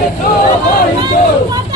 ಧಿಕ್ಕಾರ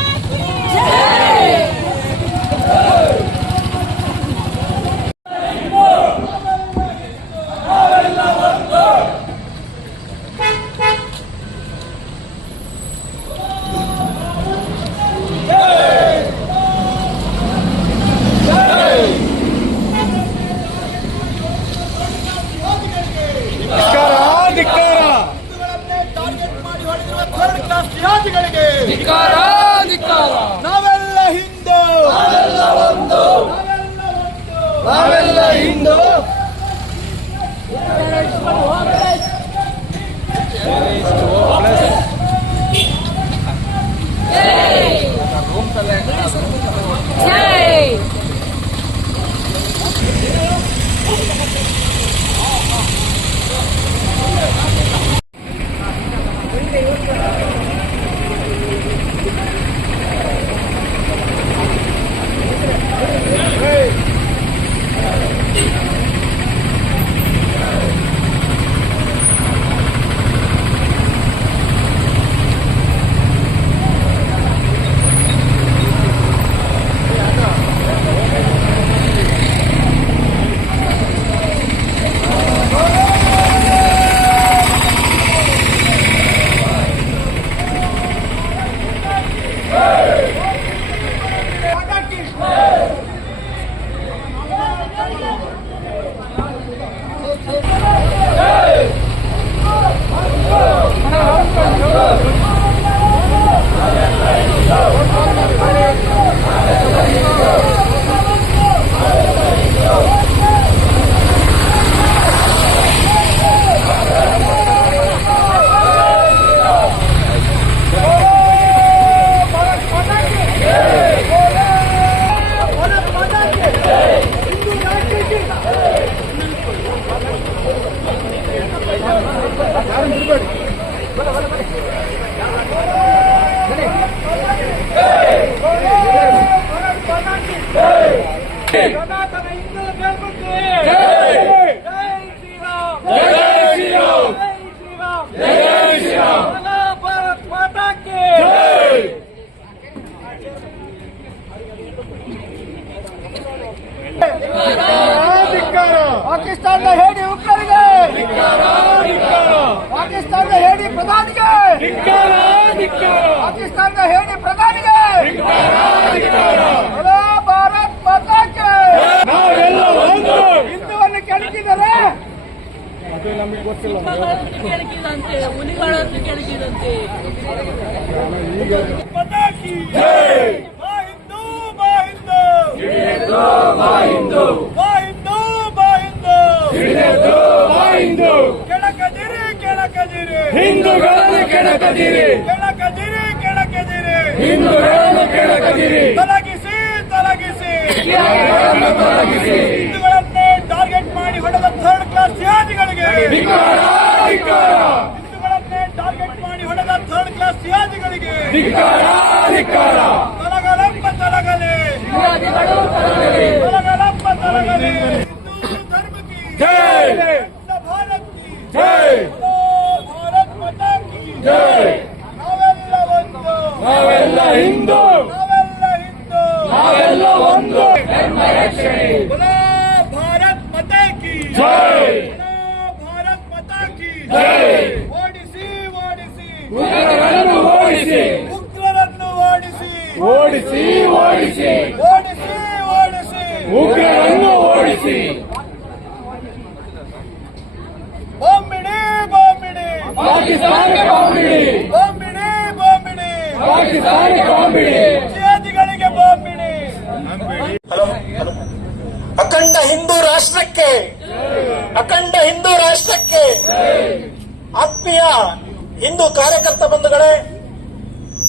ಪಾಕಿಸ್ತಾನದ ಹೇಳಿ ಪ್ರಧಾನಿಗೆ! ಪಾಕಿಸ್ತಾನದ ಹೇಳಿ ಪ್ರಧಾನಿಗೆ! ಭಾರತ್ ಮಾತಾಕ್ಕೆ! ಹಿಂದೂವನ್ನು ಕೆಣಕಿದರೆ? ಕೆಣಕಿದಂತೆ ಹುಲಿಗಳನ್ನು ಕೆಳಗಿದಂತೆ ಹಿಂದೂ ಹಿಂದೂ ಹಿಂದೂ ಹಿಂದೂಗಳನ್ನು ಕೆಣಕದಿರಿ ಕೆಣಕದಿರಿ ಕೆಣಕದಿರಿ ಹಿಂದೂಗಳನ್ನು ಕೆಣಕದಿರಿ ತೊಲಗಿಸಿ ತೊಲಗಿಸಿ. ತಲಗಿಸಿ ತೊಲಗಿಸಿ. ಹಿಂದೂಗಳನ್ನೇ ಟಾರ್ಗೆಟ್ ಮಾಡಿ ಹೊಡೆದ ಥರ್ಡ್ ಕ್ಲಾಸ್ ಸಿಯಾದಿಗಳಿಗೆ ಹಿಂದೂಗಳನ್ನೇ ಟಾರ್ಗೆಟ್ ಮಾಡಿ ಹೊಡೆದ ಥರ್ಡ್ ಕ್ಲಾಸ್ ಸಿಯಾದಿಗಳಿಗೆ ತೊಲಗಲಪ್ಪ ತೊಲಗಲಿ. ತೊಲಗಲಪ್ಪ ತೊಲಗಲಿ.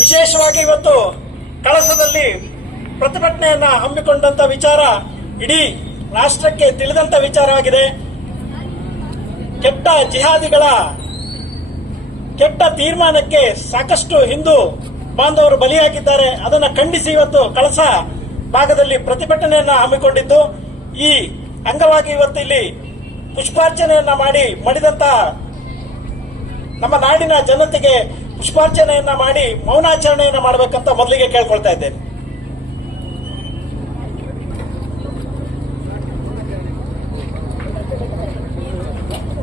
ವಿಶೇಷವಾಗಿ ಇವತ್ತು ಕಳಸದಲ್ಲಿ ಪ್ರತಿಭಟನೆಯನ್ನ ಹಮ್ಮಿಕೊಂಡಂತ ವಿಚಾರ ಇಡೀ ರಾಷ್ಟ್ರಕ್ಕೆ ತಿಳಿದಂತ ವಿಚಾರವಾಗಿದೆ. ಕೆಟ್ಟ ಜಿಹಾದಿಗಳ, ಕೆಟ್ಟ ತೀರ್ಮಾನಕ್ಕೆ ಸಾಕಷ್ಟು ಹಿಂದೂ ಬಾಂಧವರು ಬಲಿಯಾಗಿದ್ದಾರೆ. ಅದನ್ನು ಖಂಡಿಸಿ ಇವತ್ತು ಕಳಸ ಭಾಗದಲ್ಲಿ ಪ್ರತಿಭಟನೆಯನ್ನ ಹಮ್ಮಿಕೊಂಡಿದ್ದು. ಈ ಅಂಗವಾಗಿ ಇವತ್ತು ಇಲ್ಲಿ ಪುಷ್ಪಾರ್ಚನೆಯನ್ನ ಮಾಡಿ ಮಡಿದಂತ ನಮ್ಮ ನಾಡಿನ ಜನತೆಗೆ ಪುಷ್ಪಾರ್ಚನೆಯನ್ನ ಮಾಡಿ ಮೌನಾಚರಣೆಯನ್ನ ಮಾಡಬೇಕಂತ ಮೊದಲಿಗೆ ಕೇಳ್ಕೊಳ್ತಾ ಇದ್ದೇನೆ.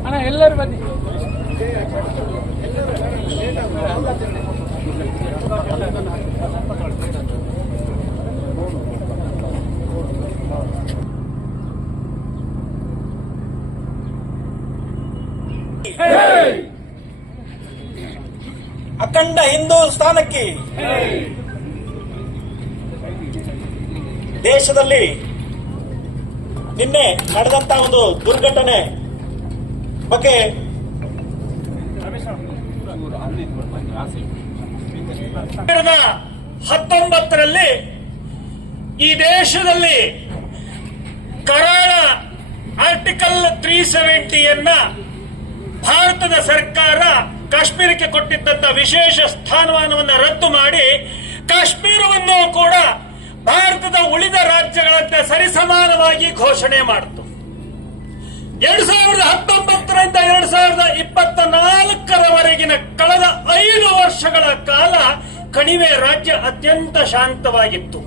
ಅಣ್ಣ ಎಲ್ಲರೂ ಬನ್ನಿ. ಅಖಂಡ ಹಿಂದೂ ಸ್ಥಾನಕ್ಕೆ. ದೇಶದಲ್ಲಿ ನಿನ್ನೆ ನಡೆದಂತ ಒಂದು ದುರ್ಘಟನೆ ಬಗ್ಗೆ ಹತ್ತೊಂಬತ್ತರಲ್ಲಿ ಈ ದೇಶದಲ್ಲಿ ಕರಾಳ ಆರ್ಟಿಕಲ್ ತ್ರೀ ಸೆವೆಂಟಿಯನ್ನ ಭಾರತದ ಸರ್ಕಾರ ಕಾಶ್ಮೀರಕ್ಕೆ ಕೊಟ್ಟಿದ್ದಂತ ವಿಶೇಷ ಸ್ಥಾನಮಾನವನ್ನು ರದ್ದು ಮಾಡಿ ಕಾಶ್ಮೀರವನ್ನು ಕೂಡ ಭಾರತದ ಉಳಿದ ರಾಜ್ಯಗಳಂತೆ ಸರಿಸಮಾನವಾಗಿ ಘೋಷಣೆ ಮಾಡಿತು. ಎರಡ್ ಸಾವಿರದ ಹತ್ತೊಂಬತ್ತರಿಂದ ಎರಡ್ ಸಾವಿರದ ಇಪ್ಪತ್ತ ನಾಲ್ಕರವರೆಗಿನ ಕಳೆದ ಐದು ವರ್ಷಗಳ ಕಾಲ ಕಣಿವೆ ರಾಜ್ಯ ಅತ್ಯಂತ ಶಾಂತವಾಗಿತ್ತು.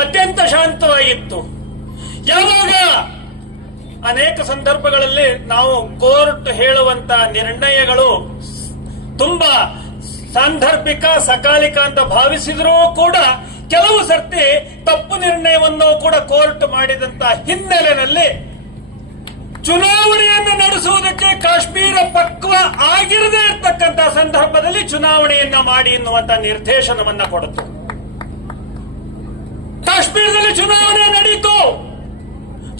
ಅತ್ಯಂತ ಶಾಂತವಾಗಿತ್ತು. ಯಾವಾಗ? ಅನೇಕ ಸಂದರ್ಭಗಳಲ್ಲಿ ನಾವು ಕೋರ್ಟ್ ಹೇಳುವಂತ ನಿರ್ಣಯಗಳು ತುಂಬಾ ಸಾಂದರ್ಭಿಕ, ಸಕಾಲಿಕ ಅಂತ ಭಾವಿಸಿದ್ರೂ ಕೂಡ ಕೆಲವು ಸರ್ತಿ ತಪ್ಪು ನಿರ್ಣಯವನ್ನು ಕೂಡ ಕೋರ್ಟ್ ಮಾಡಿದಂತ ಹಿನ್ನೆಲೆಯಲ್ಲಿ ಚುನಾವಣೆಯನ್ನು ನಡೆಸುವುದಕ್ಕೆ ಕಾಶ್ಮೀರ ಪಕ್ವ ಆಗಿರದೇ ಇರತಕ್ಕಂತ ಸಂದರ್ಭದಲ್ಲಿ ಚುನಾವಣೆಯನ್ನ ಮಾಡಿ ಎನ್ನುವಂತ ನಿರ್ದೇಶನವನ್ನ ಕೊಡುತ್ತೆ. ಕಾಶ್ಮೀರದಲ್ಲಿ ಚುನಾವಣೆ ನಡೀತು.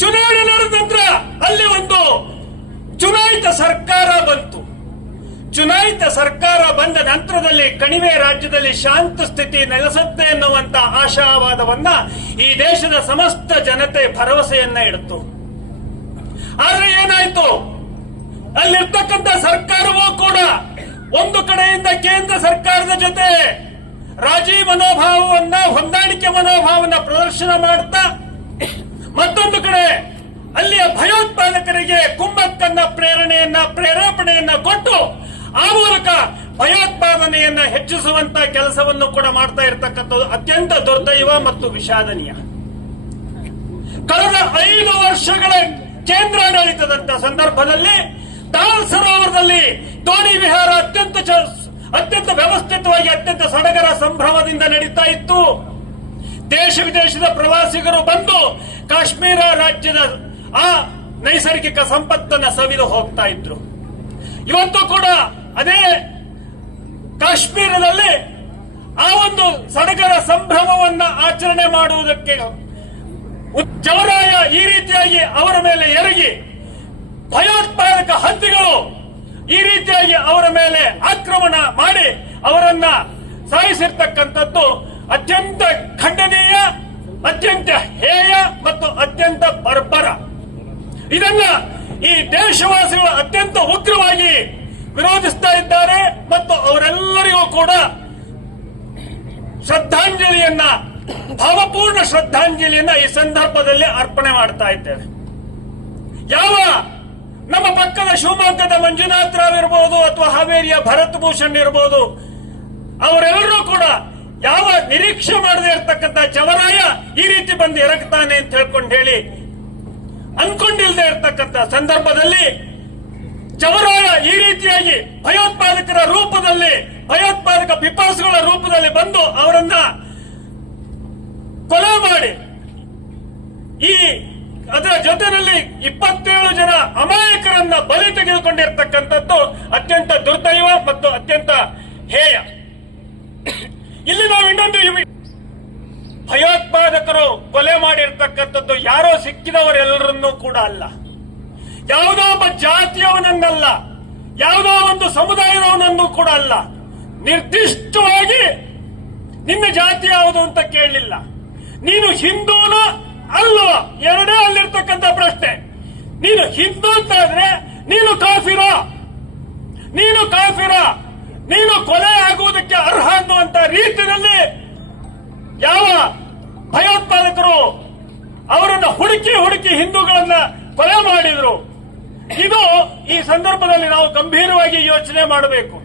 ಚುನಾವಣೆ ನಡೆದ ನಂತರ ಅಲ್ಲಿ ಒಂದು ಚುನಾಯಿತ ಸರ್ಕಾರ ಬಂತು. ಚುನಾಯಿತ ಸರ್ಕಾರ ಬಂದ ನಂತರದಲ್ಲಿ ಕಣಿವೆ ರಾಜ್ಯದಲ್ಲಿ ಶಾಂತ ಸ್ಥಿತಿ ನೆಲೆಸುತ್ತೆ ಎನ್ನುವಂತ ಆಶಾವಾದವನ್ನ ಈ ದೇಶದ ಸಮಸ್ತ ಜನತೆ ಭರವಸೆಯನ್ನ ಇಡ್ತು ಆದ್ರೆ ಏನಾಯ್ತು? ಅಲ್ಲಿರ್ತಕ್ಕಂಥ ಸರ್ಕಾರವೂ ಕೂಡ ಒಂದು ಕಡೆಯಿಂದ ಕೇಂದ್ರ ಸರ್ಕಾರದ ಜೊತೆ ರಾಜಿ ಮನೋಭಾವವನ್ನ ಹೊಂದಾಣಿಕೆ ಮನೋಭಾವನ ಪ್ರದರ್ಶನ ಮಾಡ್ತಾ ಮತ್ತೊಂದು ಕಡೆ, ಅಲ್ಲಿಯ ಭಯೋತ್ಪಾದಕರಿಗೆ ಕುಂಭಕ್ಕನ್ನ ಪ್ರೇರಣೆಯನ್ನ, ಪ್ರೇರೇಪಣೆಯನ್ನ ಕೊಟ್ಟು ಆ ಮೂಲಕ ಭಯೋತ್ಪಾದನೆಯನ್ನ ಹೆಚ್ಚಿಸುವಂತ ಕೆಲಸವನ್ನು ಕೂಡ ಮಾಡ್ತಾ ಇರತಕ್ಕಂಥದ್ದು ಅತ್ಯಂತ ದುರ್ದೈವ ಮತ್ತು ವಿಷಾದನೀಯ. ಕಳೆದ ಐದು ವರ್ಷಗಳ ಕೇಂದ್ರಾಡಳಿತದಂತ ಸಂದರ್ಭದಲ್ಲಿ ದಾಲ್ ಸರೋವರದಲ್ಲಿ ದೋಣಿ ವಿಹಾರ ಅತ್ಯಂತ ಅತ್ಯಂತ ವ್ಯವಸ್ಥಿತವಾಗಿ, ಅತ್ಯಂತ ಸಡಗರ ಸಂಭ್ರಮದಿಂದ ನಡೀತಾ ಇತ್ತು. ದೇಶ ವಿದೇಶದ ಪ್ರವಾಸಿಗರು ಬಂದು ಕಾಶ್ಮೀರ ರಾಜ್ಯದ ಆ ನೈಸರ್ಗಿಕ ಸಂಪತ್ತನ್ನ ಸವಿದು ಹೋಗ್ತಾ ಇದ್ರು. ಇವತ್ತು ಕೂಡ ಅದೇ ಕಾಶ್ಮೀರದಲ್ಲಿ ಆ ಒಂದು ಸಡಗರ ಸಂಭ್ರಮವನ್ನ ಆಚರಣೆ ಮಾಡುವುದಕ್ಕೆ ಜವರಾಯ ಈ ರೀತಿಯಾಗಿ ಅವರ ಮೇಲೆ ಎರಗಿ ಭಯೋತ್ಪಾದಕ ಹಂತಿಗಳು ಈ ರೀತಿಯಾಗಿ ಅವರ ಮೇಲೆ ಆಕ್ರಮಣ ಮಾಡಿ ಅವರನ್ನ ಸಾಯಿಸಿರ್ತಕ್ಕಂಥದ್ದು ಅತ್ಯಂತ ಖಂಡನೀಯ, ಅತ್ಯಂತ ಹೇಯ ಮತ್ತು ಅತ್ಯಂತ ಬರ್ಬರ. ಇದನ್ನ ಈ ದೇಶವಾಸಿಗಳು ಅತ್ಯಂತ ಉಗ್ರವಾಗಿ ವಿರೋಧಿಸ್ತಾ ಇದ್ದಾರೆ ಮತ್ತು ಅವರೆಲ್ಲರಿಗೂ ಕೂಡ ಶ್ರದ್ಧಾಂಜಲಿಯನ್ನ, ಭಾವಪೂರ್ಣ ಶ್ರದ್ಧಾಂಜಲಿಯನ್ನ ಈ ಸಂದರ್ಭದಲ್ಲಿ ಅರ್ಪಣೆ ಮಾಡ್ತಾ ಇದ್ದೇವೆ. ಯಾವ ನಮ್ಮ ಪಕ್ಕದ ಶಿವಮೊಗ್ಗದ ಮಂಜುನಾಥ್ ರಾವ್ ಇರಬಹುದು ಅಥವಾ ಹಾವೇರಿಯ ಭರತ್ ಭೂಷಣ್ ಇರಬಹುದು ಅವರೆಲ್ಲರೂ ಕೂಡ ಯಾವ ನಿರೀಕ್ಷೆ ಮಾಡದೇ ಇರತಕ್ಕಂತ ಚವರಾಯ ಈ ರೀತಿ ಬಂದು ಎರಗ್ತಾನೆ ಅಂತ ಹೇಳ್ಕೊಂಡು ಹೇಳಿ ಅನ್ಕೊಂಡಿಲ್ದೆ ಇರತಕ್ಕಂತ ಸಂದರ್ಭದಲ್ಲಿ ಚವರಾಯ ಈ ರೀತಿಯಾಗಿ ಭಯೋತ್ಪಾದಕರ ರೂಪದಲ್ಲಿ, ಭಯೋತ್ಪಾದಕ ಪಿಪಾಸುಗಳ ರೂಪದಲ್ಲಿ ಬಂದು ಅವರನ್ನ ಕೊಲೆ ಮಾಡಿ, ಈ ಅದರ ಜೊತೆಯಲ್ಲಿ ಇಪ್ಪತ್ತೇಳು ಜನ ಅಮಾಯಕರನ್ನ ಬಲಿ ತೆಗೆದುಕೊಂಡಿರ್ತಕ್ಕಂಥದ್ದು ಅತ್ಯಂತ ದುರ್ದೈವ ಮತ್ತು ಅತ್ಯಂತ ಹೇಯ. ಇಲ್ಲಿ ನಾವು ಇನ್ನೊಂದು ಭಯೋತ್ಪಾದಕರು ಕೊಲೆ ಮಾಡಿರ್ತಕ್ಕಂಥದ್ದು ಯಾರೋ ಸಿಕ್ಕಿದವರೆಲ್ಲರನ್ನೂ ಕೂಡ ಅಲ್ಲ. ಯಾವುದೋ ಒಬ್ಬ ಜಾತಿಯವನನ್ನಲ್ಲ, ಯಾವುದೋ ಒಂದು ಸಮುದಾಯದವನನ್ನು ಕೂಡ ಅಲ್ಲ. ನಿರ್ದಿಷ್ಟವಾಗಿ ನಿನ್ನ ಜಾತಿ ಯಾವುದು ಅಂತ ಕೇಳಲಿಲ್ಲ ನೀನು ಹಿಂದೂನ ಅಲ್ಲವ ಎರಡೇ ಅಲ್ಲಿರ್ತಕ್ಕಂಥ ಪ್ರಶ್ನೆ. ನೀನು ಹಿಂದೂ ಅಂತಾದ್ರೆ ನೀನು ಕಾಫಿರ? ನೀನು ಕಾಫಿರ? ನೀನು ಕೊಲೆ ಆಗುವುದಕ್ಕೆ ಅರ್ಹ ಅನ್ನುವಂತ ರೀತಿಯಲ್ಲಿ ಯಾವ ಭಯೋತ್ಪಾದಕರು ಅವರನ್ನು ಹುಡುಕಿ ಹುಡುಕಿ ಹಿಂದೂಗಳನ್ನ ಕೊಲೆ ಮಾಡಿದ್ರು. ಇದು ಈ ಸಂದರ್ಭದಲ್ಲಿ ನಾವು ಗಂಭೀರವಾಗಿ ಯೋಚನೆ ಮಾಡಬೇಕು.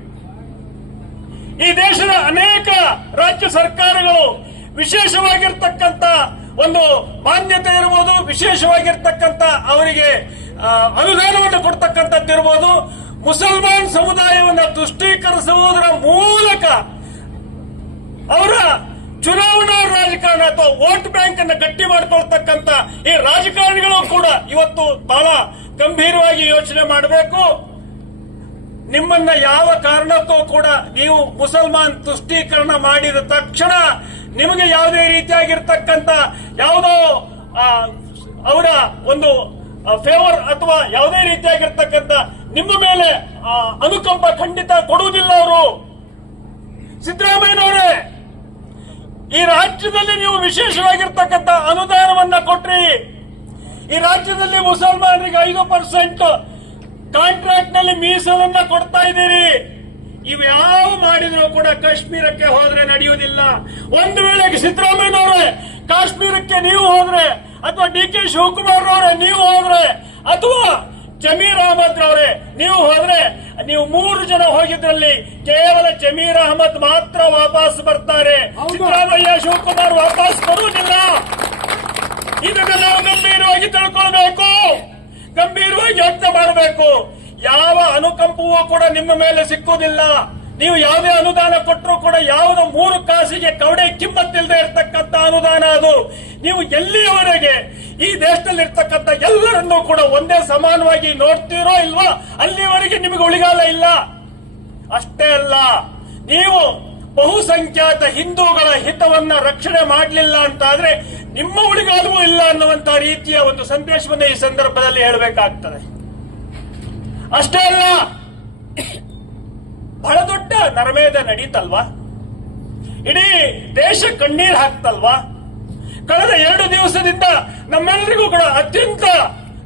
ಈ ದೇಶದ ಅನೇಕ ರಾಜ್ಯ ಸರ್ಕಾರಗಳು ವಿಶೇಷವಾಗಿರ್ತಕ್ಕಂಥ ಒಂದು ಮಾನ್ಯತೆ ಇರ್ಬೋದು, ವಿಶೇಷವಾಗಿರ್ತಕ್ಕಂಥ ಅವರಿಗೆ ಅನುದಾನವನ್ನು ಕೊಡ್ತಕ್ಕಂಥದ್ದು ಇರ್ಬೋದು ಮುಸಲ್ಮಾನ್ ಸಮುದಾಯವನ್ನು ತುಷ್ಟೀಕರಿಸುವುದರ ಮೂಲಕ ಅವರ ಚುನಾವಣಾ ರಾಜಕಾರಣ ಅಥವಾ ವೋಟ್ ಬ್ಯಾಂಕ್ ಅನ್ನು ಗಟ್ಟಿ ಮಾಡಿಕೊಳ್ತಕ್ಕಂತ ಈ ರಾಜಕಾರಣಿಗಳು ಕೂಡ ಇವತ್ತು ಬಹಳ ಗಂಭೀರವಾಗಿ ಯೋಚನೆ ಮಾಡಬೇಕು. ನಿಮ್ಮನ್ನ ಯಾವ ಕಾರಣಕ್ಕೂ ಕೂಡ ನೀವು ಮುಸಲ್ಮಾನ್ ತುಷ್ಟೀಕರಣ ಮಾಡಿದ ತಕ್ಷಣ ನಿಮಗೆ ಯಾವುದೇ ರೀತಿಯಾಗಿರ್ತಕ್ಕಂಥ ಯಾವುದೋ ಅವರ ಒಂದು ಫೇವರ್ ಅಥವಾ ಯಾವುದೇ ರೀತಿಯಾಗಿರ್ತಕ್ಕಂಥ ನಿಮ್ಮ ಮೇಲೆ ಅನುಕಂಪ ಖಂಡಿತ ಕೊಡುವುದಿಲ್ಲ ಅವರು. ಸಿದ್ದರಾಮಯ್ಯನವರೇ, ಈ ರಾಜ್ಯದಲ್ಲಿ ನೀವು ವಿಶೇಷವಾಗಿರ್ತಕ್ಕಂಥ ಅನುದಾನವನ್ನ ಕೊಟ್ರಿ. ಈ ರಾಜ್ಯದಲ್ಲಿ ಮುಸಲ್ಮಾನರಿಗೆ ಐದು ಪರ್ಸೆಂಟ್ ಕಾಂಟ್ರಾಕ್ಟ್ನಲ್ಲಿ ಮೀಸಲನ್ನ ಕೊಡ್ತಾ ಇದ್ದೀರಿ. ಇವು ಯಾವ ಮಾಡಿದ್ರು ಕೂಡ ಕಾಶ್ಮೀರಕ್ಕೆ ಹೋದ್ರೆ ನಡೆಯುವುದಿಲ್ಲ. ಒಂದು ವೇಳೆಗೆ ಸಿದ್ದರಾಮಯ್ಯನವರೇ, ಕಾಶ್ಮೀರಕ್ಕೆ ನೀವು ಹೋದ್ರೆ, ಅಥವಾ ಡಿ ಕೆ ಶಿವಕುಮಾರ್ ಅವರೇ ನೀವು ಹೋದ್ರೆ, ಅಥವಾ ಜಮೀರ್ ಅಹಮದ್ ರವರೇ ನೀವು ಹೋದ್ರೆ ನೀವು ಮೂರು ಜನ ಹೋಗಿದ್ರಲ್ಲಿ ಕೇವಲ ಜಮೀರ್ ಅಹಮದ್ ಮಾತ್ರ ವಾಪಸ್ ಬರ್ತಾರೆ. ಸಿದ್ದರಾಮಯ್ಯ ಶಿವಕುಮಾರ್ ವಾಪಸ್ ಬರುವುದಿಲ್ಲ. ಇದನ್ನ ನಾವು ಗಂಭೀರವಾಗಿ ತಿಳ್ಕೊಳ್ಬೇಕು. ಗಂಭೀರವಾಗಿ ವ್ಯಕ್ತ ಮಾಡಬೇಕು. ಯಾವ ಅನುಕಂಪವೂ ಕೂಡ ನಿಮ್ಮ ಮೇಲೆ ಸಿಕ್ಕುವುದಿಲ್ಲ. ನೀವು ಯಾವುದೇ ಅನುದಾನ ಕೊಟ್ಟರು ಕೂಡ ಯಾವುದೋ ಮೂರು ಕಾಸಿಗೆ ಕವಡೆ ಕಿಮ್ಮತ್ತಿಲ್ಲದೆ ಇರತಕ್ಕಂತ ಅನುದಾನ ಅದು. ನೀವು ಎಲ್ಲಿಯವರೆಗೆ ಈ ದೇಶದಲ್ಲಿ ಇರ್ತಕ್ಕಂಥ ಎಲ್ಲರನ್ನೂ ಕೂಡ ಒಂದೇ ಸಮಾನವಾಗಿ ನೋಡ್ತೀರೋ ಇಲ್ವಾ ಅಲ್ಲಿವರೆಗೆ ನಿಮಗೆ ಉಳಿಗಾಲ ಇಲ್ಲ. ಅಷ್ಟೇ ಅಲ್ಲ, ನೀವು ಬಹುಸಂಖ್ಯಾತ ಹಿಂದೂಗಳ ಹಿತವನ್ನ ರಕ್ಷಣೆ ಮಾಡಲಿಲ್ಲ ಅಂತ ನಿಮ್ಮ ಉಳಿಗಾಲವೂ ಇಲ್ಲ ಅನ್ನುವಂತ ರೀತಿಯ ಒಂದು ಸಂದೇಶವನ್ನು ಈ ಸಂದರ್ಭದಲ್ಲಿ ಹೇಳಬೇಕಾಗ್ತದೆ. ಅಷ್ಟೇ ಅಲ್ಲ ಬಹಳ ದೊಡ್ಡ ನರಮೇಧ ನಡೀತಲ್ವಾ? ಇಡೀ ದೇಶ ಕಣ್ಣೀರ್ ಹಾಕ್ತಲ್ವಾ? ಕಳೆದ ಎರಡು ದಿವಸದಿಂದ ನಮ್ಮೆಲ್ಲರಿಗೂ ಕೂಡ ಅತ್ಯಂತ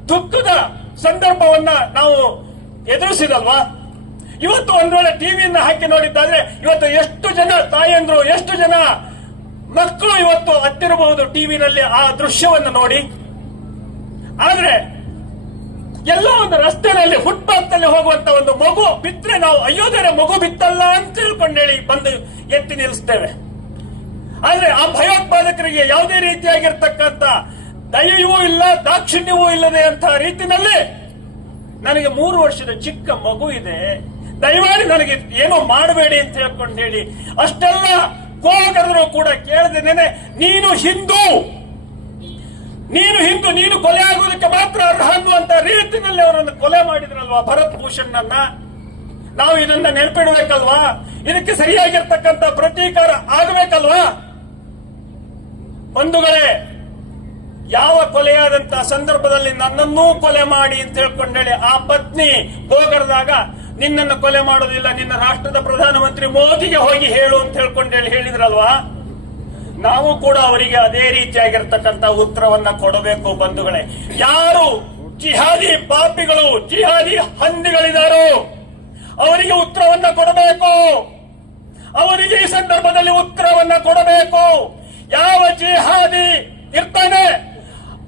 ದುಃಖದ ಸಂದರ್ಭವನ್ನ ನಾವು ಎದುರಿಸಿದಲ್ವಾ? ಇವತ್ತು ಒಂದು ವೇಳೆ ಟಿವಿಯನ್ನ ಹಾಕಿ ನೋಡಿದ್ದಾದ್ರೆ ಇವತ್ತು ಎಷ್ಟು ಜನ ತಾಯಂದ್ರು, ಎಷ್ಟು ಜನ ಮಕ್ಕಳು ಇವತ್ತು ಹತ್ತಿರಬಹುದು ಟಿವಿನಲ್ಲಿ ಆ ದೃಶ್ಯವನ್ನು ನೋಡಿ. ಆದ್ರೆ ಎಲ್ಲೋ ಒಂದು ರಸ್ತೆಯಲ್ಲಿ ಫುಟ್ಪಾತ್ನಲ್ಲಿ ಹೋಗುವಂತ ಒಂದು ಮಗು ಬಿತ್ತರೆ ನಾವು ಅಯೋಧ್ಯರ ಮಗು ಬಿತ್ತಲ್ಲ ಅಂತ ತಿಳ್ಕೊಂಡು ಹೇಳಿ ಬಂದು ಎತ್ತಿ ನಿಲ್ಲಿಸ್ತೇವೆ. ಆದ್ರೆ ಆ ಭಯೋತ್ಪಾದಕರಿಗೆ ಯಾವುದೇ ರೀತಿಯಾಗಿರ್ತಕ್ಕಂಥ ದಯೆಯೂ ಇಲ್ಲ, ದಾಕ್ಷಿಣ್ಯವೂ ಇಲ್ಲದೆ ಅಂತ ರೀತಿನಲ್ಲಿ ನನಗೆ ಮೂರು ವರ್ಷದ ಚಿಕ್ಕ ಮಗು ಇದೆ. ದಯಮಾಡಿ ನನಗೆ ಏನೋ ಮಾಡಬೇಡಿ ಅಂತ ಹೇಳ್ಕೊಂಡು ಹೇಳಿ ಅಷ್ಟೆಲ್ಲ ಗೋಗರರು ಕೂಡ ಕೇಳದೇನೆ ನೀನು ಹಿಂದೂ! ನೀನು ಹಿಂದೂ, ನೀನು ಕೊಲೆ ಆಗುವುದಕ್ಕೆ ಮಾತ್ರ ಅರ್ಹ ಅನ್ನುವಂತ ರೀತಿಯಲ್ಲಿ ಅವರನ್ನು ಕೊಲೆ ಮಾಡಿದ್ರಲ್ವಾ ಭರತ್ ಭೂಷಣ್ ನಾವು ಇದನ್ನ ನೆನಪಿಡಬೇಕಲ್ವಾ? ಇದಕ್ಕೆ ಸರಿಯಾಗಿರ್ತಕ್ಕಂಥ ಪ್ರತೀಕಾರ ಆಗಬೇಕಲ್ವಾ? ಬಂಧುಗಳೇ, ಯಾವ ಕೊಲೆಯಾದಂತ ಸಂದರ್ಭದಲ್ಲಿ ನನ್ನನ್ನೂ ಕೊಲೆ ಮಾಡಿ ಅಂತ ಹೇಳ್ಕೊಂಡೇಳಿ ಆ ಪತ್ನಿ ಗೋಗರದಾಗ, ನಿನ್ನನ್ನು ಕೊಲೆ ಮಾಡೋದಿಲ್ಲ, ನಿನ್ನ ರಾಷ್ಟ್ರದ ಪ್ರಧಾನಮಂತ್ರಿ ಮೋದಿಗೆ ಹೋಗಿ ಹೇಳು ಅಂತ ಹೇಳ್ಕೊಂಡೇಳಿ ಹೇಳಿದ್ರಲ್ವಾ? ನಾವು ಕೂಡ ಅವರಿಗೆ ಅದೇ ರೀತಿಯಾಗಿರ್ತಕ್ಕಂಥ ಉತ್ತರವನ್ನ ಕೊಡಬೇಕು ಬಂಧುಗಳೇ. ಯಾರು ಜಿಹಾದಿ ಪಾಪಿಗಳು, ಜಿಹಾದಿ ಹಂದಿಗಳಿದಾರೋ, ಅವರಿಗೆ ಉತ್ತರವನ್ನ ಕೊಡಬೇಕು. ಅವರಿಗೆ ಈ ಸಂದರ್ಭದಲ್ಲಿ ಉತ್ತರವನ್ನ ಕೊಡಬೇಕು. ಯಾವ ಜಿಹಾದಿ ಇರ್ತಾನೆ,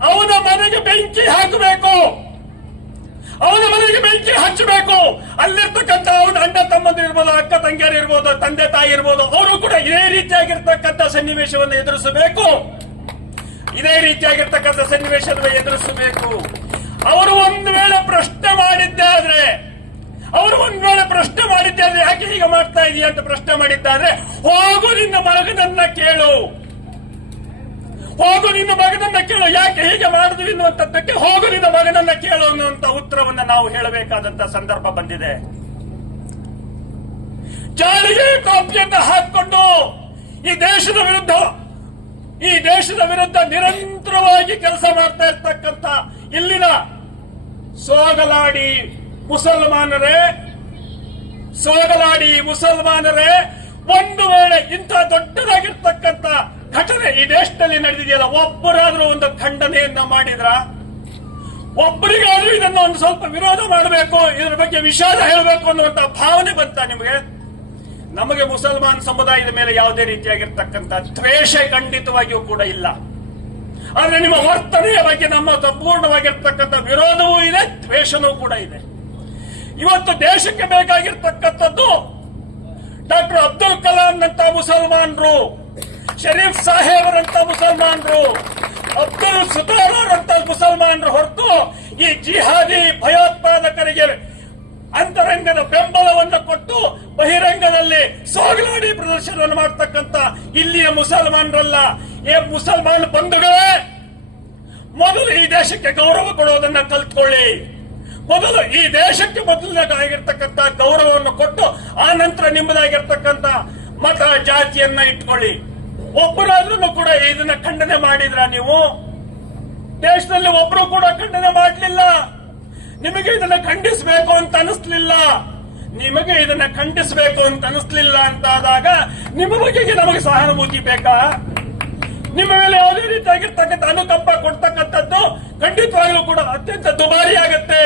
ಅವನ ಮನೆಗೆ ಬೆಂಕಿ ಹಾಕಬೇಕು. ಅವನ ಮನೆಗೆ ಬೆಂಕಿ ಹಚ್ಚಬೇಕು. ಅಲ್ಲಿರ್ತಕ್ಕಂಥ ಅವನ ಅಣ್ಣ ತಮ್ಮಂದಿರು ಇರ್ಬೋದು, ಅಕ್ಕ ತಂಗಿಯರು ಇರ್ಬೋದು, ತಂದೆ ತಾಯಿ ಇರ್ಬೋದು, ಅವರು ಕೂಡ ಇದೇ ರೀತಿಯಾಗಿರ್ತಕ್ಕಂಥ ಸನ್ನಿವೇಶವನ್ನು ಎದುರಿಸಬೇಕು. ಇದೇ ರೀತಿಯಾಗಿರ್ತಕ್ಕಂಥ ಸನ್ನಿವೇಶವನ್ನು ಎದುರಿಸಬೇಕು. ಅವರು ಒಂದು ವೇಳೆ ಪ್ರಶ್ನೆ ಮಾಡಿದ್ದಾದ್ರೆ ಅವರು ಒಂದ್ ವೇಳೆ ಪ್ರಶ್ನೆ ಮಾಡಿದ್ದಾದ್ರೆ ಯಾಕೆ ಹೀಗೆ ಮಾಡ್ತಾ ಇದೀಯ ಅಂತ ಪ್ರಶ್ನೆ ಮಾಡಿದ್ದಾದ್ರೆ, ಹೋಗು ನಿನ್ನ ಮಗನನ್ನ ಕೇಳು. ಹೋಗು ನಿನ್ನ ಮಗನನ್ನ ಕೇಳು. ಯಾಕೆ ಹೀಗೆ ಮಾಡಿದ್ವಿ ಅನ್ನುವಂಥದ್ದಕ್ಕೆ ಹೋಗು ನಿನ್ನ ಮಗನನ್ನ ಕೇಳು ಅನ್ನುವಂತ ಉತ್ತರವನ್ನ ನಾವು ಹೇಳಬೇಕಾದಂತ ಸಂದರ್ಭ ಬಂದಿದೆ. ಜಾರಿಗೆ ಕಾಪಿಯನ್ನ ಹಾಕಿಕೊಂಡು ಈ ದೇಶದ ವಿರುದ್ಧ, ಈ ದೇಶದ ವಿರುದ್ಧ ನಿರಂತರವಾಗಿ ಕೆಲಸ ಮಾಡ್ತಾ ಇರ್ತಕ್ಕಂಥ ಇಲ್ಲಿನ ಸೋಗಲಾಡಿ ಮುಸಲ್ಮಾನರೇ ಸೋಗಲಾಡಿ ಮುಸಲ್ಮಾನರೇ, ಒಂದು ವೇಳೆ ಇಂಥ ದೊಡ್ಡದಾಗಿರ್ತಕ್ಕಂಥ ಘಟನೆ ಈ ದೇಶದಲ್ಲಿ ನಡೆದಿದೆಯಲ್ಲ, ಒಬ್ಬರಾದ್ರೂ ಒಂದು ಖಂಡನೆಯನ್ನ ಮಾಡಿದ್ರ? ಒಬ್ಬರಿಗಾದ್ರೂ ಇದನ್ನ ಒಂದು ಸ್ವಲ್ಪ ವಿರೋಧ ಮಾಡಬೇಕು, ಇದರ ಬಗ್ಗೆ ವಿಷಾದ ಹೇಳಬೇಕು ಅನ್ನುವಂತ ಭಾವನೆ ಬಂತ ನಿಮಗೆ? ನಮಗೆ ಮುಸಲ್ಮಾನ್ ಸಮುದಾಯದ ಮೇಲೆ ಯಾವುದೇ ರೀತಿಯಾಗಿರ್ತಕ್ಕಂಥ ದ್ವೇಷ ಖಂಡಿತವಾಗಿಯೂ ಕೂಡ ಇಲ್ಲ. ಆದ್ರೆ ನಿಮ್ಮ ವರ್ತನೆಯ ಬಗ್ಗೆ, ನಮ್ಮ ಸಂಪೂರ್ಣವಾಗಿರ್ತಕ್ಕಂಥ ವಿರೋಧವೂ ಇದೆ, ದ್ವೇಷನೂ ಕೂಡ ಇದೆ. ಇವತ್ತು ದೇಶಕ್ಕೆ ಬೇಕಾಗಿರ್ತಕ್ಕಂಥದ್ದು ಡಾಕ್ಟರ್ ಅಬ್ದುಲ್ ಕಲಾಂ ನಂತ ಮುಸಲ್ಮಾನರು. ಶರೀಫ್ ಸಾಹೇಬರಂತ ಮುಸಲ್ಮಾನರು, ಅಬ್ದುಲ್ ಸುತಾರರಂತ ಮುಸಲ್ಮಾನರು ಹೊರತು ಈ ಜಿಹಾದಿ ಭಯೋತ್ಪಾದಕರಿಗೆ ಅಂತರಂಗದ ಬೆಂಬಲವನ್ನು ಕೊಟ್ಟು ಬಹಿರಂಗದಲ್ಲಿ ಸೋಗಲಾಡಿ ಪ್ರದರ್ಶನವನ್ನು ಮಾಡ್ತಕ್ಕಂಥ ಇಲ್ಲಿಯ ಮುಸಲ್ಮಾನರಲ್ಲ. ಏ ಮುಸಲ್ಮಾನ ಬಂಧುಗಳೇ, ಮೊದಲು ಈ ದೇಶಕ್ಕೆ ಗೌರವ ಕೊಡೋದನ್ನ ಕಲ್ತ್ಕೊಳ್ಳಿ. ಮೊದಲು ಈ ದೇಶಕ್ಕೆ ಮೊದಲನೇದಾಗಿರ್ತಕ್ಕಂಥ ಗೌರವವನ್ನು ಕೊಟ್ಟು, ಆ ನಂತರ ನಿಮ್ಮದಾಗಿರ್ತಕ್ಕಂಥ ಮತ ಜಾತಿಯನ್ನ ಇಟ್ಕೊಳ್ಳಿ. ಒಬ್ಬರಾದ್ರೂ ಕೂಡ ಇದನ್ನ ಖಂಡನೆ ಮಾಡಿದ್ರ ನೀವು? ದೇಶದಲ್ಲಿ ಒಬ್ರು ಕೂಡ ಖಂಡನೆ ಮಾಡಲಿಲ್ಲ. ನಿಮಗೆ ಇದನ್ನ ಖಂಡಿಸಬೇಕು ಅಂತ ಅನಿಸ್ಲಿಲ್ಲ. ನಿಮಗೆ ಇದನ್ನ ಖಂಡಿಸಬೇಕು ಅಂತ ಅನಿಸ್ಲಿಲ್ಲ ಅಂತ ಆದಾಗ ನಿಮ್ಮ ಬಗೆಗೆ ನಮಗೆ ಸಹಾನುಭೂತಿ ಬೇಕಾ? ನಿಮ್ಮ ಮೇಲೆ ಯಾವುದೇ ರೀತಿಯಾಗಿರ್ತಕ್ಕಂಥ ಅನುಕಂಪ ಕೊಡ್ತಕ್ಕಂಥದ್ದು ಖಂಡಿತವಾಗ್ಲೂ ಕೂಡ ಅತ್ಯಂತ ದುಬಾರಿ ಆಗುತ್ತೆ.